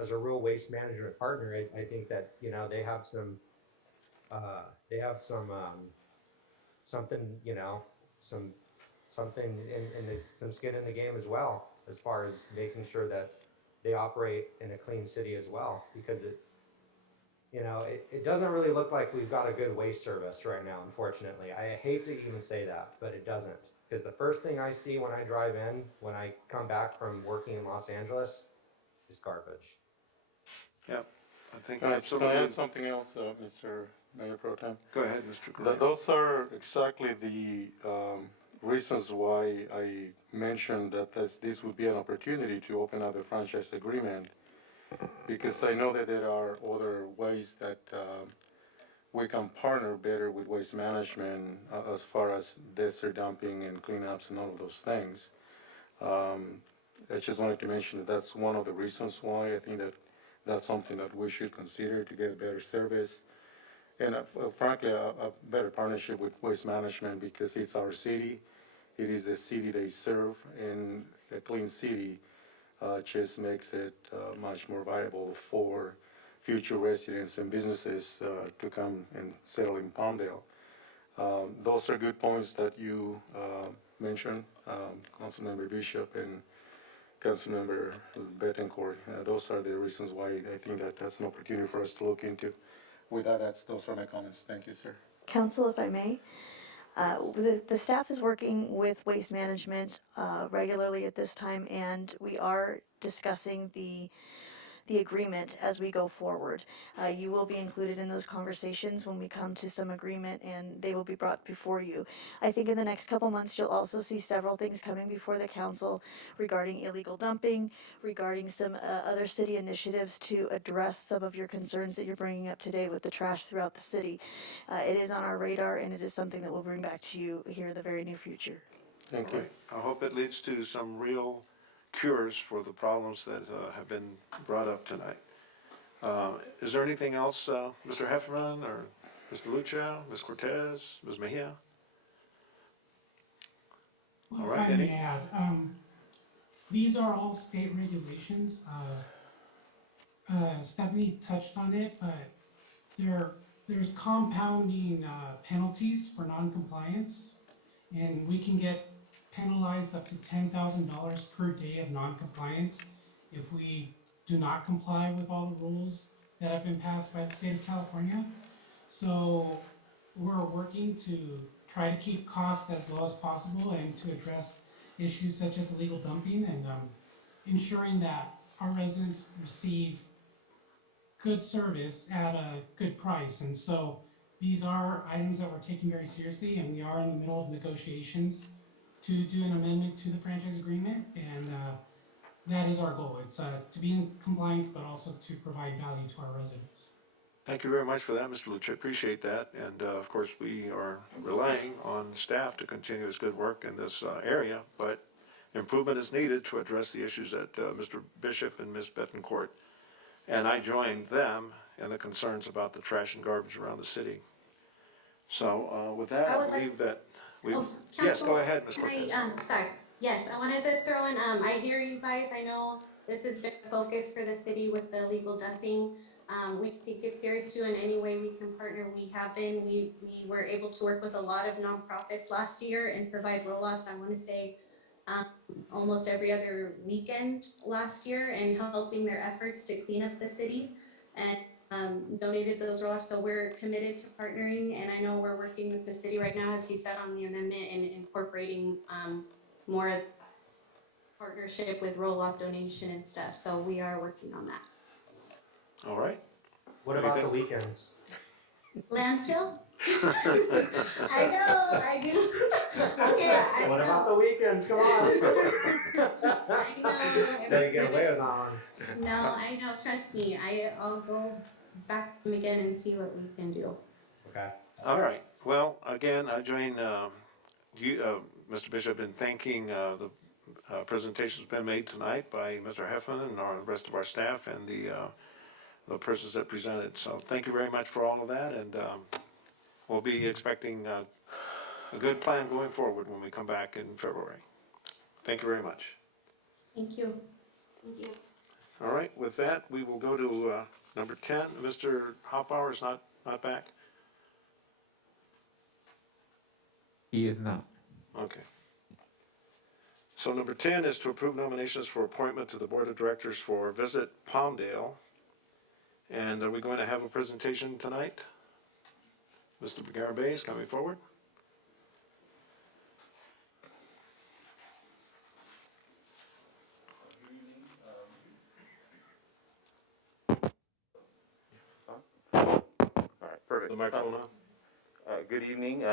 as a real waste management partner, I think that, they have some some skin in the game as well, as far as making sure that they operate in a clean city as well, because it doesn't really look like we've got a good waste service right now, unfortunately. I hate to even say that, but it doesn't, because the first thing I see when I drive in, when I come back from working in Los Angeles, is garbage. Yeah, I think Can I absolutely. add something else, Mr. Mayor Pro Tem? Go ahead, Mr. Gray. Those are exactly the reasons why I mentioned that this would be an opportunity to open up the franchise agreement, because I know that there are other ways that we can partner better with waste management as far as desert dumping and cleanups and all of those things. I just wanted to mention that that's one of the reasons why I think that that's something that we should consider to get a better service. And frankly, a better partnership with waste management, because it's our city, it is the city they serve, and a clean city just makes it much more viable for future residents and businesses to come and settle in Palmdale. Those are good points that you mentioned, Councilmember Bishop and Councilmember Bettencourt. Those are the reasons why I think that that's an opportunity for us to look into. With that, those are my comments. Thank you, sir. Council, if I may, the staff is working with Waste Management regularly at this time, and we are discussing the agreement as we go forward. You will be included in those conversations when we come to some agreement, and they will be brought before you. I think in the next couple months, you'll also see several things coming before the council regarding illegal dumping, regarding some other city initiatives to address some of your concerns that you're bringing up today with the trash throughout the city. It is on our radar, and it is something that we'll bring back to you here in the very near future. Thank you. I hope it leads to some real cures for the problems that have been brought up tonight. Is there anything else, Mr. Heffernan or Mr. Lucio, Ms. Cortez, Ms. Mejia? Well, All if right, I may any- add, these are all state regulations. Stephanie touched on it, but there's compounding penalties for non-compliance, and we can get penalized up to $10,000 per day of non-compliance if we do not comply with all the rules that have been passed by the state of California. So we're working to try to keep costs as low as possible and to address issues such as illegal dumping and ensuring that our residents receive good service at a good price. And so these are items that we're taking very seriously, and we are in the middle of negotiations to do an amendment to the franchise agreement, and that is our goal. It's to be in compliance, but also to provide value to our residents. Thank you very much for that, Mr. Lucia. Appreciate that. And of course, we are relying on staff to continue this good work in this area, but improvement is needed to address the issues that Mr. Bishop and Ms. Betancourt and I joined them in the concerns about the trash and garbage around the city. So with that, I I would like- believe that we. Oh, Yes, Council, go ahead, Ms. Cortez. sorry. Yes, I wanted to throw in, I hear you guys. I know this has been a focus for the city with the illegal dumping. We take it serious too in any way we can partner. We have been, we were able to work with a lot of nonprofits last year and provide roll-offs. I want to say almost every other weekend last year, and helping their efforts to clean up the city, and donated those roll-offs. So we're committed to partnering, and I know we're working with the city right now, as he said, on the amendment and incorporating more partnership with roll-off donation and stuff. So we are working on that. All right. What about the weekends? Landfill? I know, I do. Okay, I What know. about the weekends? Come on. I know. Gotta get away with that one. No, I know, trust me, I'll go back to them again and see what we can do. Okay. All right. Well, again, I join you, Mr. Bishop, in thanking the presentations been made tonight by Mr. Heffman and the rest of our staff and the persons that presented. So thank you very much for all of that, and we'll be expecting a good plan going forward when we come back in February. Thank you very much. Thank you. Thank you. All right, with that, we will go to number 10. Mr. Hoppower is not back? He is not. Okay. So number 10 is to approve nominations for appointment to the Board of Directors for Visit Palmdale. And are we going to have a presentation tonight? Mr. Garabay is coming forward. All right, perfect. The microphone on. Good evening.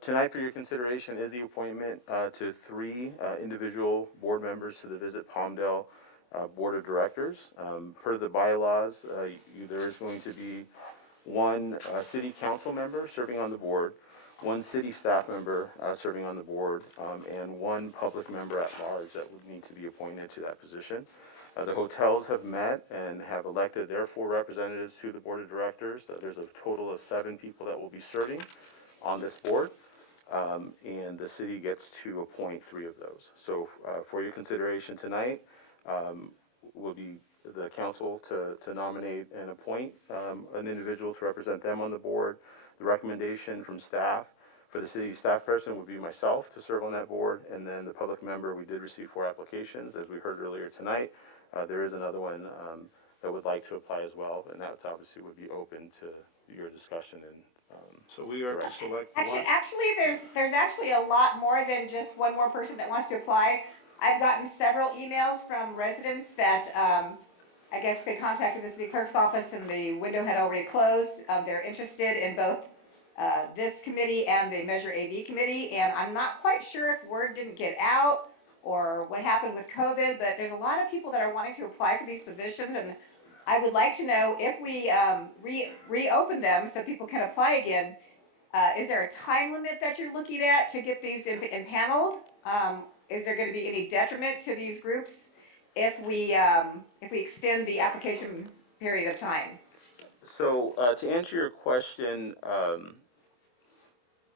Tonight for your consideration is the appointment to 3 individual board members to the Visit Palmdale Board of Directors. Per the bylaws, there is going to be 1 city council member serving on the board, 1 city staff member serving on the board, and 1 public member at large that would need to be appointed to that position. The hotels have met and have elected their 4 representatives to the Board of Directors. There's a total of 7 people that will be serving on this board, and the city gets to appoint 3 of those. So for your consideration tonight, will be the council to nominate and appoint an individual to represent them on the board. The recommendation from staff for the city staff person would be myself to serve on that board, and then the public member, we did receive 4 applications, as we heard earlier tonight. There is another one that would like to apply as well, and that obviously would be open to your discussion and so we are to select Actually, there's actually a lot more than just one more person that wants to apply. I've gotten several emails from residents that I guess they contacted the city clerk's office and the window had already closed. They're interested in both this committee and the Measure AV committee, and I'm not quite sure if word didn't get out or what happened with COVID, but there's a lot of people that are wanting to apply for these positions, and I would like to know if we reopen them so people can apply again. Is there a time limit that you're looking at to get these impaneled? Is there going to be any detriment to these groups if we extend the application period of time? So, to answer your question,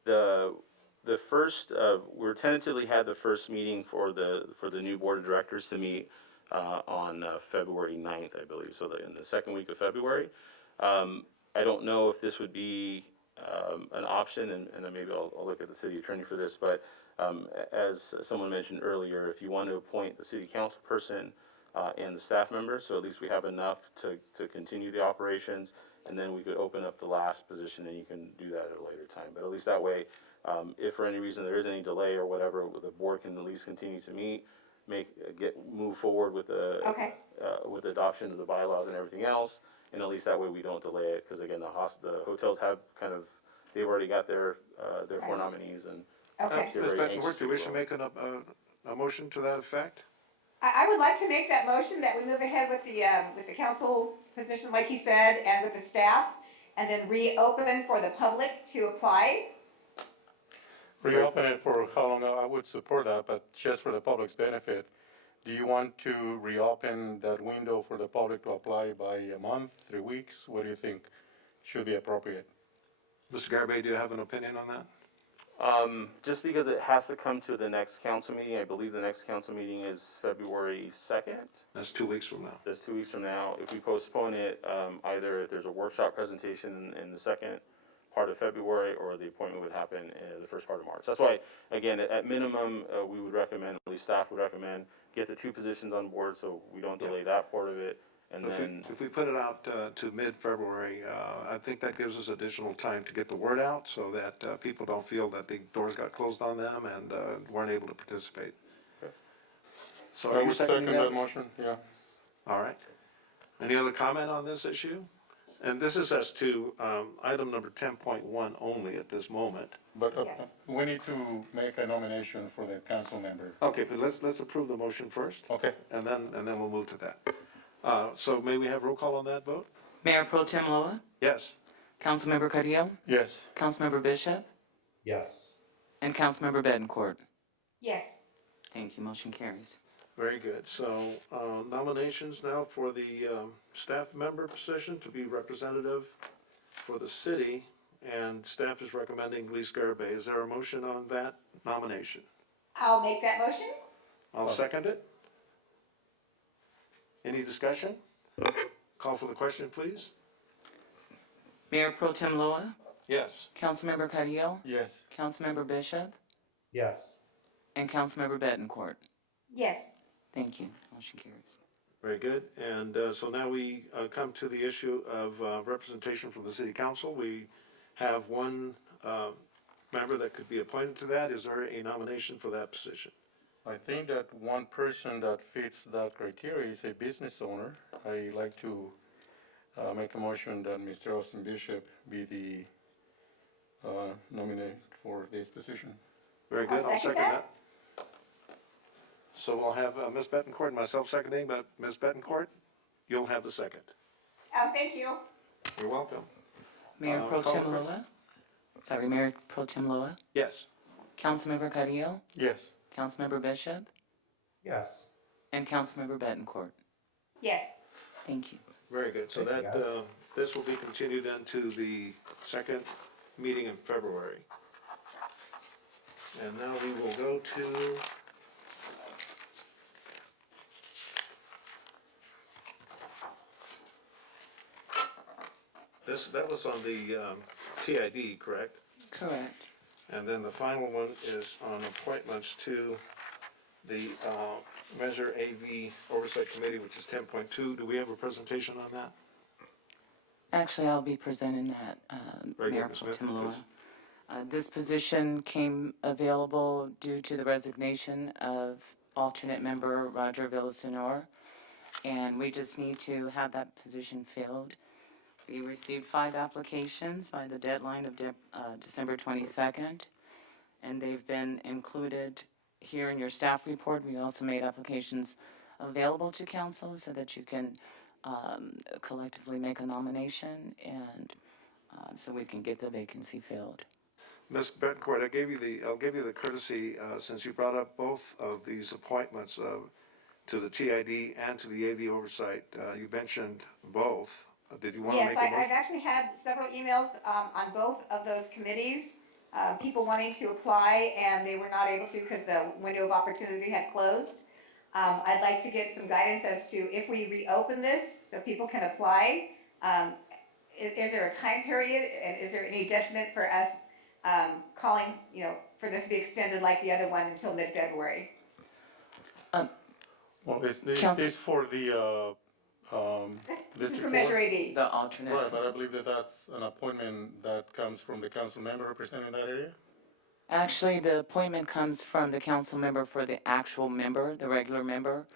the first, we're tentatively had the first meeting for the new board of directors to meet on February 9th, I believe, so in the second week of February. I don't know if this would be an option, and then maybe I'll look at the city attorney for this, but as someone mentioned earlier, if you want to appoint the city council person and the staff member, so at least we have enough to continue the operations, and then we could open up the last position, and you can do that at a later time. But at least that way, if for any reason there is any delay or whatever, the board can at least continue to meet, move forward with the with the adoption of the bylaws and everything else, and at least that way we don't delay it, because again, the hotels have they've already got their four nominees, and Okay. Ms. Bettencourt, do you wish to make a motion to that effect? I would like to make that motion that we move ahead with the council position, like he said, and with the staff, and then reopen for the public to apply. Reopen it for how long? I would support that, but just for the public's benefit, do you want to reopen that window for the public to apply by a month, 3 weeks? What do you think should be appropriate? Mr. Garbe, do you have an opinion on that? Just because it has to come to the next council meeting, I believe the next council meeting is February 2nd. That's 2 weeks from now. That's 2 weeks from now. If we postpone it, either if there's a workshop presentation in the second part of February, or the appointment would happen in the first part of March. That's why, again, at minimum, we would recommend, at least staff would recommend, get the 2 positions on board so we don't delay that part of it. And then, If we put it out to mid-February, I think that gives us additional time to get the word out so that people don't feel that the doors got closed on them and weren't able to participate. Okay. So I would second that motion, yeah. All right. Any other comment on this issue? And this is as to item number 10.1 only at this moment. But we need to make a nomination for the council member. Okay, but let's approve the motion first. Okay. And then we'll move to that. So may we have roll call on that vote? Mayor Pro Tem Loa, Yes. Councilmember Carrillo, Yes. Councilmember Bishop, Yes. and Councilmember Bettencourt. Yes. Thank you, motion carries. Very good. So nominations now for the staff member position to be representative for the city, and staff is recommending Lise Garbe. Is there a motion on that nomination? I'll make that motion. I'll second it. Any discussion? Call for the question, please. Mayor Pro Tem Loa, Yes. Councilmember Carrillo, Yes. Councilmember Bishop, Yes. and Councilmember Bettencourt. Yes. Thank you, motion carries. Very good. And so now we come to the issue of representation from the city council. We have one member that could be appointed to that. Is there a nomination for that position? I think that one person that fits that criteria is a business owner. I like to make a motion that Mr. Austin Bishop be the nominee for this position. Very good. I'll second that. So we'll have Ms. Bettencourt and myself seconding, but Ms. Bettencourt, you'll have the second. Oh, thank you. You're welcome. Mayor Pro call Tem the Loa, sorry, Mayor Pro Tem Loa, Yes. Councilmember Carrillo, Yes. Councilmember Bishop, Yes. and Councilmember Bettencourt. Yes. Thank you. Very good. So Thank you, that, guys. this will be continued then to the second meeting in February. And now we will go to that was on the TID, correct? Correct. And then the final one is on appointments to the Measure AV Oversight Committee, which is 10.2. Do we have a presentation on that? Actually, I'll be presenting that, Very good, Mayor Ms. Pro Tem Smith, Loa. please. This position came available due to the resignation of alternate member Roger Villasenor, and we just need to have that position filled. We received 5 applications by the deadline of December 22nd, and they've been included here in your staff report. We also made applications available to council so that you can collectively make a nomination, and so we can get the vacancy filled. Ms. Bettencourt, I'll give you the courtesy, since you brought up both of these appointments, to the TID and to the AV oversight. You mentioned both. Did you want to Yes, make a motion? I've actually had several emails on both of those committees, people wanting to apply and they were not able to because the window of opportunity had closed. I'd like to get some guidance as to if we reopen this so people can apply, is there a time period and is there any detriment for us calling, for this to be extended like the other one until mid-February? Well, this Council- for the, This is District for Measure Four? AV. The alternate. Right, but I believe that that's an appointment that comes from the council member representing that area? Actually, the appointment comes from the council member for the actual member, the regular member.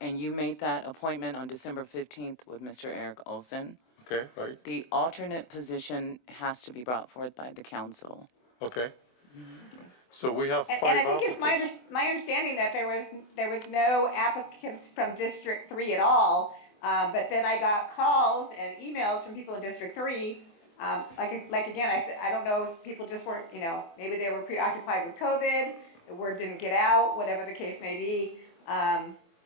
And you made that appointment on December 15th with Mr. Eric Olson. Okay, right, The alternate position has to be brought forth by the council. okay. So we have And five I think it's applicants. my understanding that there was no applicants from District 3 at all. But then I got calls and emails from people in District 3. Like again, I said, I don't know if people just weren't, maybe they were preoccupied with COVID, the word didn't get out, whatever the case may be.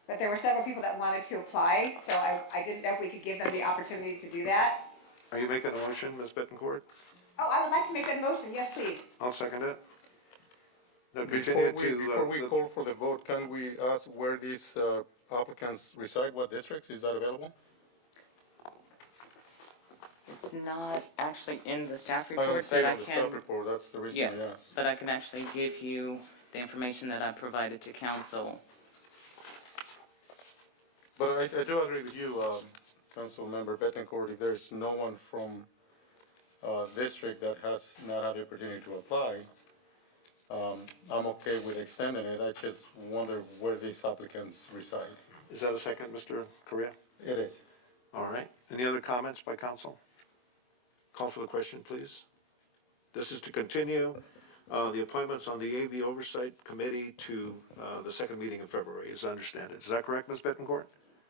But there were several people that wanted to apply, so I didn't know if we could give them the opportunity to do that. Are you making a motion, Ms. Bettencourt? Oh, I would like to make that motion, yes, please. I'll second it. Now Before continue we, to, before we call for the vote, can we ask where these applicants reside, what districts, is that available? It's not actually in the staff I report, don't see but it I on the can. staff report, that's the reason I Yes, asked. but I can actually give you the information that I provided to council. But I do agree with you, Councilmember Bettencourt, if there's no one from district that has not had the opportunity to apply, I'm okay with extending it, I just wonder where these applicants reside. is that a second, Mr. Correa? It is. All right. Any other comments by council? Call for the question, please. This is to continue the appointments on the AV Oversight Committee to the second meeting in February, as I understand it. Is that correct, Ms. Bettencourt?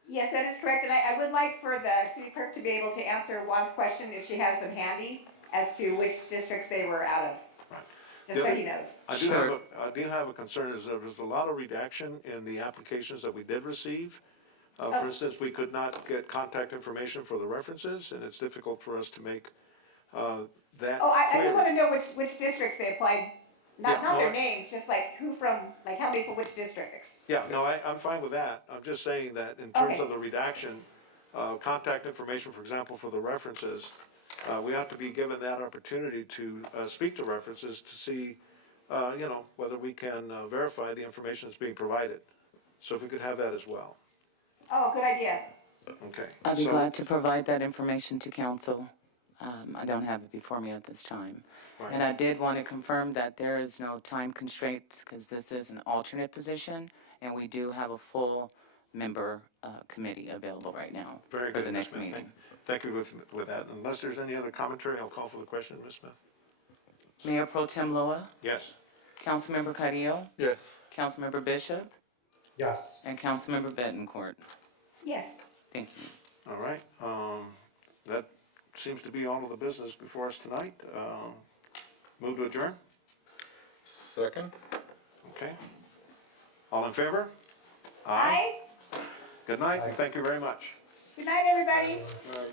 Yes, that is correct, and I would like for the city clerk to be able to answer Juan's question, if she has them handy, as to which districts they were out of. Right. Just so he knows. I do have a concern, is there was a lot of redaction in the applications that we did receive. For instance, we could not get contact information for the references, and it's difficult for us to make that Oh, I just clear. wanna know which districts they applied, not Yeah, no, their I- names, just like who from, like how many for which districts. Yeah, no, I'm fine with that. I'm just saying that in terms Okay. of the redaction, contact information, for example, for the references, we have to be given that opportunity to speak to references to see, whether we can verify the information that's being provided. So if we could have that as well. Oh, good idea. Okay. I'd be So- glad to provide that information to council. I don't have it before me at this time. Right. And I did want to confirm that there is no time constraints because this is an alternate position and we do have a full member committee available right now Very for good, the Ms. next Smith. meeting. Thank you with that. Unless there's any other commentary, I'll call for the question, Ms. Smith. Mayor Pro Tem Loa, Yes. Councilmember Carrillo, Yes. Councilmember Bishop, Yes. and Councilmember Bettencourt. Yes. Thank you. All right. That seems to be all of the business before us tonight. Move to adjourn? Second? Okay. All in favor? Aye. Good night, and thank you very much. Good night, everybody. Right.